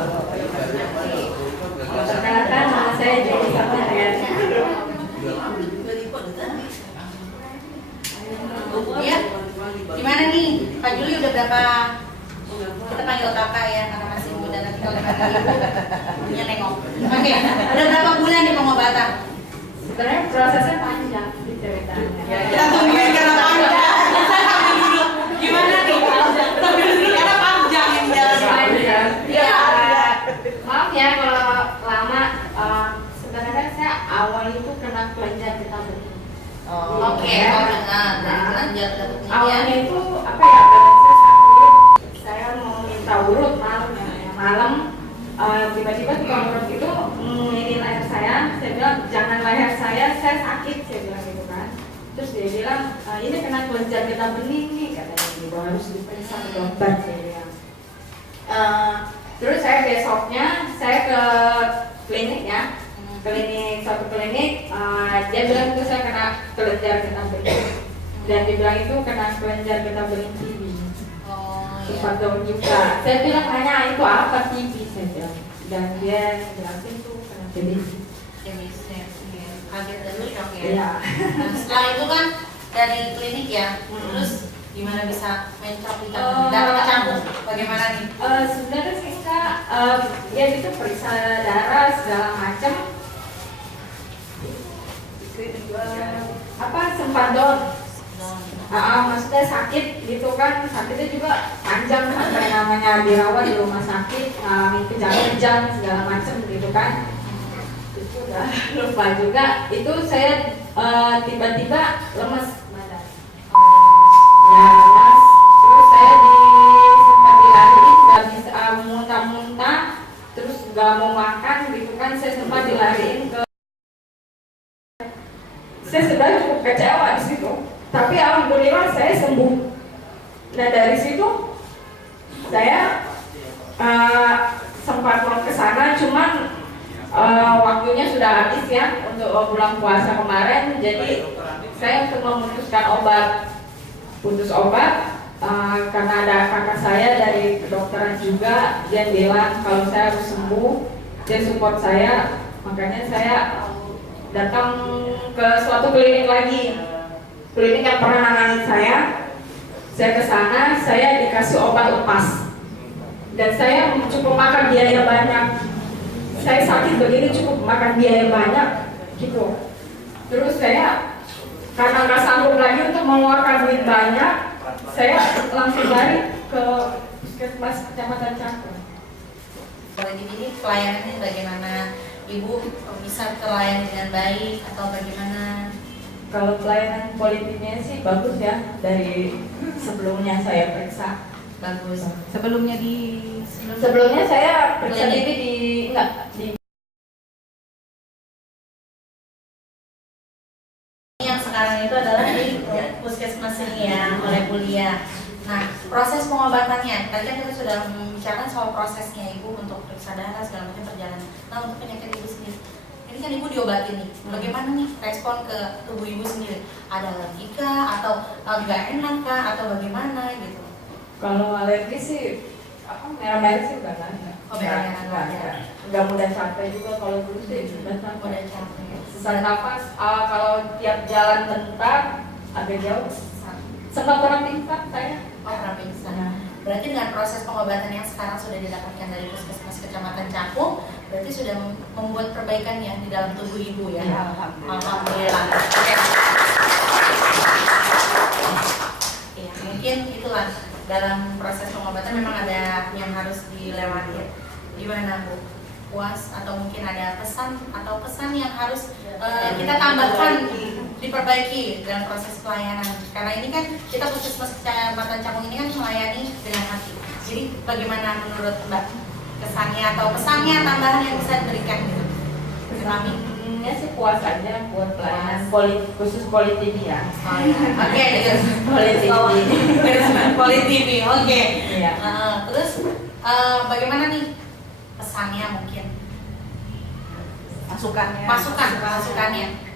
Perkenalkan nama saya Joni Samarayani. Ya, gimana nih? Pak Juli udah berapa? Kita panggil kakak ya, karena masih muda nanti kalau dipanggil ibu, punya nengok. Oke, udah berapa bulan nih pengobatan? Sebenarnya prosesnya panjang sih ceritanya. Kita tungguin karena panjang. Saya sambil duduk. Gimana nih? Sambil duduk karena panjang yang jalan. Ya, maaf ya kalau lama. Sebenarnya saya awal itu kena kelenjar getah bening. Oke, dari kelenjar dapet nih ya. Awalnya itu apa ya? Karena saya sakit, saya mau minta urut malam ya. Malam tiba-tiba tukang urut itu ini leher saya bilang jangan leher saya sakit, saya bilang gitu kan. Terus dia bilang ini kena kelenjar getah bening nih katanya gitu, harus diperiksa ke dokter saya bilang. Terus saya besoknya saya ke klinik ya, suatu klinik, dia bilang itu saya kena kelenjar getah bening dan dibilang itu kena kelenjar getah bening TB. Sempat down juga. Saya bilang hanya itu apa TB saya bilang, dan dia jelasin tuh kena TBC. Kaget dan shock ya. Iya. Nah, setelah itu kan dari klinik ya, terus gimana bisa mencapai darah kecampur? Bagaimana nih? Sebenarnya sih Kak, ya itu periksa darah segala macam. Sempat down. Maksudnya sakit gitu kan, sakitnya juga panjang sampai namanya dirawat di rumah sakit, ngalamin kejang-kejang segala macam gitu kan. Itu udah lupa juga. Itu saya tiba-tiba lemes badan. Ya lemes. Terus saya sempat dilariin, nggak bisa muntah-muntah, terus nggak mau makan gitu kan. Saya sempat dilariin ke. Saya sudah cukup kecewa di situ. Tapi alhamdulillah saya sembuh. Nah dari situ saya sempat mau ke sana, cuman waktunya sudah habis ya untuk bulan puasa kemarin. Jadi saya untuk memutuskan putus obat karena ada kakak saya dari kedokteran juga, dia bilang kalau saya harus sembuh, dia support saya, makanya saya datang ke suatu klinik lagi. Klinik yang pernah nanganin saya ke sana, saya dikasih obat lepas dan saya cukup makan biaya banyak. Saya sakit begini cukup makan biaya banyak gitu. Terus saya karena nggak sanggup lagi untuk mengeluarkan duit banyak, saya langsung lari ke puskesmas Kecamatan Cakung. Kalau di sini pelayanannya bagaimana? Ibu bisa terlayani dengan baik atau bagaimana? Kalau pelayanan politiknya sih bagus ya, dari sebelumnya saya periksa. Bagus. Sebelumnya Sebelumnya saya periksa TV di yang sekarang itu adalah di puskesmas ini ya, mulai kuliah. Nah, proses pengobatannya, tadi kan kita sudah membicarakan soal prosesnya Ibu untuk periksa darah segala macam perjalanan. Nah, untuk penyakit Ibu sendiri, ini kan Ibu diobatin nih, bagaimana nih respon ke tubuh Ibu sendiri? Ada alergi kah, atau nggak enak kah, atau bagaimana gitu? kalau alergi sih merah-merah sih udah nggak ada. Oh, merah-merah nggak ada. Nggak mudah capek juga kalau dulu sih udah capek. Udah capek. Sesak nafas, kalau tiap jalan bentar agak jauh sempat pernah pingsan saya. Oh, pernah pingsan. Berarti dengan proses pengobatan yang sekarang sudah didapatkan dari Puskesmas Kecamatan Cakung, berarti sudah membuat perbaikan ya di dalam tubuh Ibu ya. Alhamdulillah. Oke. Ya, mungkin itulah dalam proses pengobatan memang ada yang harus dilewati. Gimana Bu? Puas atau mungkin ada pesan atau pesan yang harus kita tambahkan diperbaiki dalam proses pelayanan, karena ini kan kita Puskesmas Kecamatan Cakung ini kan melayani dengan hati. Jadi bagaimana menurut Mbak kesannya atau pesannya tambahan yang bisa diberikan gitu? Kami Ya sih puas aja buat pelayanan khusus politik ya. oh, ya. Oke, Politik. politik, oke. Iya. Terus bagaimana nih pesannya mungkin? Masukannya.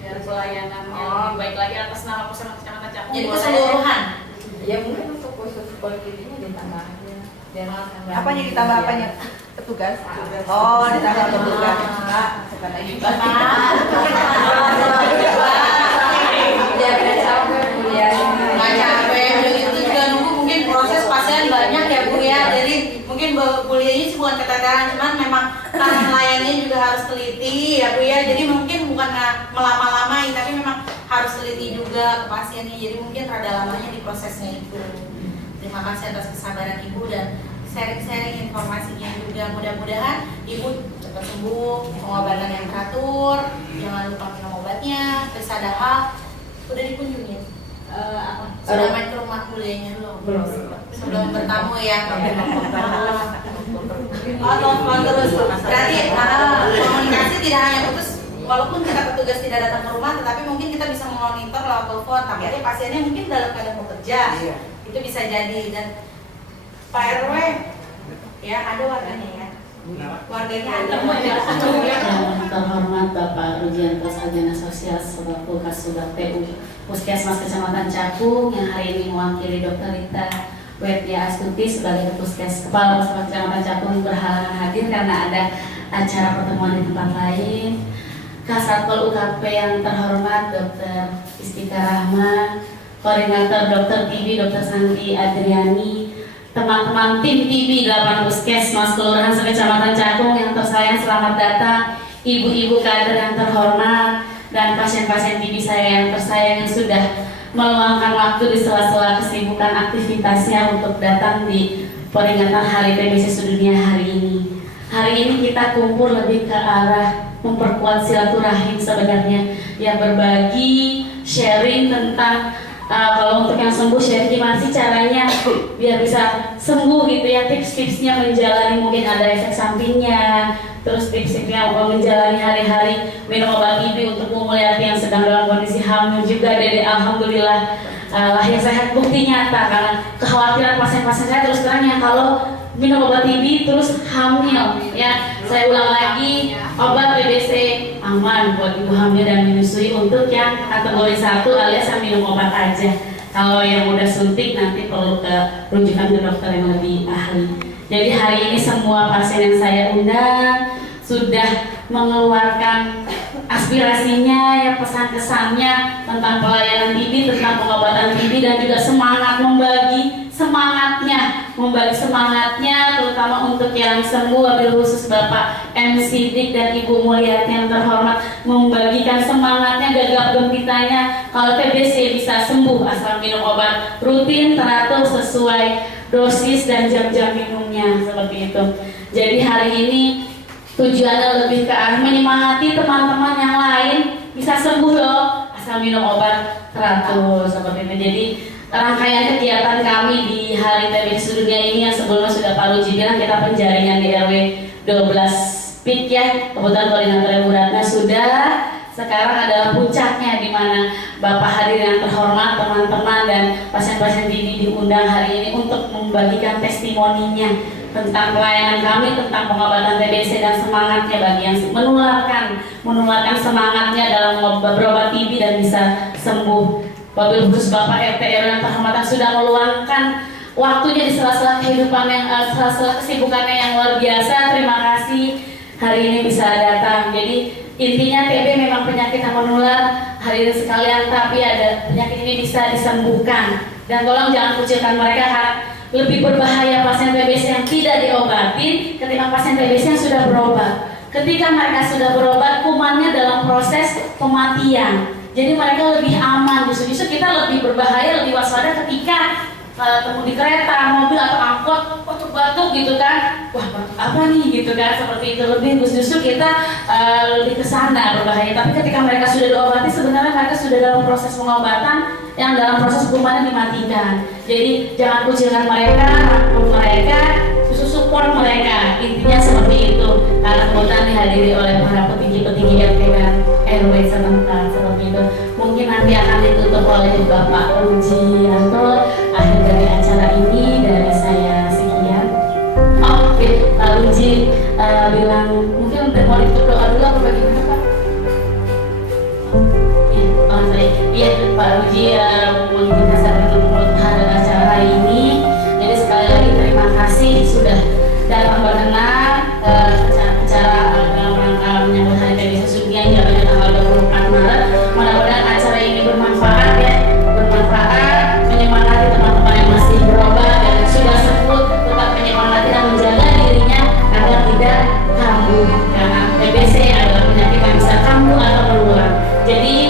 Biar pelayanan yang lebih baik lagi atas nama Puskesmas Kecamatan Cakung. Jadi keseluruhan. Ya mungkin untuk khusus politik ini ditambah aja. apanya ditambah apanya? Petugas. Oh, ditambah petugas. Bukan lagi. Biar nggak capek ya. Nggak capek, itu juga nunggu mungkin proses pasien banyak ya Bu ya. Jadi mungkin kuliahnya sih bukan keteteran, cuman memang cara melayaninya juga harus teliti ya Bu ya. Jadi mungkin bukan melama-lamai, tapi memang harus teliti juga ke pasiennya. Jadi mungkin rada lamanya di prosesnya itu. Terima kasih atas kesabaran Ibu dan sharing-sharing informasinya juga. Mudah-mudahan Ibu cepat sembuh, pengobatan yang teratur, jangan lupa minum obatnya, periksa dahak. Udah dikunjungi? Sudah main ke rumah kuliahnya belum? Sebelum bertamu ya. Telepon terus. Berarti komunikasi tidak hanya putus. Walaupun kita petugas tidak datang ke rumah, tetapi mungkin kita bisa memonitor lewat telepon. Takutnya pasiennya mungkin dalam keadaan bekerja. Itu bisa jadi. Dan Pak RW ya ada warganya ya. Warganya ada. Yang terhormat Bapak Rudianto Sarjana Sosial selaku Kasubag TU Puskesmas Kecamatan Cakung yang hari ini mewakili Dr. Rita Wedya Astuti sebagai Kepala Puskesmas Kecamatan Cakung berhalangan hadir karena ada acara pertemuan di tempat lain. Kasatpol UKP yang terhormat Dr. Istika Rahma, Koordinator Dr. TB Dr. Santi Adriani, teman-teman tim TB 8 Puskesmas Kelurahan Sekecamatan Cakung yang tersayang, selamat datang. Ibu-ibu kader yang terhormat dan pasien-pasien TB saya yang tersayang yang sudah meluangkan waktu di sela-sela kesibukan aktivitasnya untuk datang di peringatan Hari TBC Sedunia hari ini. Hari ini kita kumpul lebih ke arah memperkuat silaturahim sebenarnya, ya berbagi, sharing tentang kalau untuk yang sembuh, sharing gimana sih caranya biar bisa sembuh gitu ya, tips-tipsnya menjalani, mungkin ada efek sampingnya, terus tips-tipsnya menjalani hari-hari minum obat TB untuk memulai yang sedang dalam kondisi hamil juga. Dede alhamdulillah lahir sehat, bukti nyata karena kekhawatiran pasien-pasien saya terus terang ya kalau minum obat TB terus hamil ya. Saya ulang lagi, obat TBC aman buat ibu hamil dan menyusui untuk yang kategori 1 alias yang minum obat aja. Kalau yang udah suntik nanti perlu ke rujukan ke dokter yang lebih ahli. Jadi hari ini semua pasien yang saya undang sudah mengeluarkan aspirasinya, ya pesan-kesannya tentang pelayanan TB, tentang pengobatan TB, dan juga membagi semangatnya terutama untuk yang sembuh, wabil khusus Bapak MC Dik dan Ibu Mulyati yang terhormat, membagikan semangatnya, gagap gempitanya kalau TBC bisa sembuh asal minum obat rutin, teratur, sesuai dosis dan jam-jam minumnya, seperti itu. Jadi hari ini tujuannya lebih ke arah menyemangati teman-teman yang lain bisa sembuh loh asal minum obat teratur seperti itu. Jadi rangkaian kegiatan kami di Hari TB Sedunia ini yang sebelumnya sudah Pak Ruji bilang kita penjaringan di RW 12 PIK ya, kebetulan koordinator Ibu Ratna sudah. Sekarang adalah puncaknya di mana Bapak hadirin yang terhormat, teman-teman dan pasien-pasien ini diundang hari ini untuk membagikan testimoninya tentang pelayanan kami, tentang pengobatan TBC dan semangatnya bagi yang menularkan semangatnya dalam berobat TB dan bisa sembuh. Wabil khusus Bapak RT RW yang terhormat sudah meluangkan waktunya di sela-sela kehidupan yang sela-sela kesibukannya yang luar biasa. Terima kasih hari ini bisa datang. Jadi intinya TB memang penyakit yang menular hari ini sekalian, tapi ada penyakit ini bisa disembuhkan. Dan tolong jangan kucilkan mereka karena lebih berbahaya pasien TBC yang tidak diobatin ketimbang pasien TBC yang sudah berobat. Ketika mereka sudah berobat, kumannya dalam proses kematian. Jadi mereka lebih aman. Justru kita lebih berbahaya, lebih waspada ketika temu di kereta, mobil atau angkot, batuk gitu kan, wah apa nih gitu kan, seperti itu. Lebih justru kita lebih kesana berbahaya. Tapi ketika mereka sudah diobati, sebenarnya mereka sudah dalam proses pengobatan yang dalam proses hukumannya dimatikan. Jadi jangan kucilkan mereka, rangkul mereka, justru support mereka. Intinya seperti itu. Karena kebetulan dihadiri oleh para petinggi-petinggi RT dan RW setempat seperti itu. Mungkin nanti akan ditutup oleh Bapak Rujianto. Akhir dari acara ini dari saya sekian. Oke, Pak Ruji bilang mungkin mau ditutup doa dulu apa bagaimana Pak? Iya, Pak Ruji menginginkan saya untuk menutup acara ini. Jadi sekali lagi terima kasih sudah datang berkenan acara dalam rangka menyambut Hari TB Sedunia yang jatuhnya tanggal 24 Maret. Mudah-mudahan acara ini bermanfaat ya, menyemangati teman-teman yang masih berobat dan sudah sembuh, tetap menyemangati dan menjaga dirinya agar tidak kambuh karena TBC adalah penyakit yang bisa kambuh atau menular. Jadi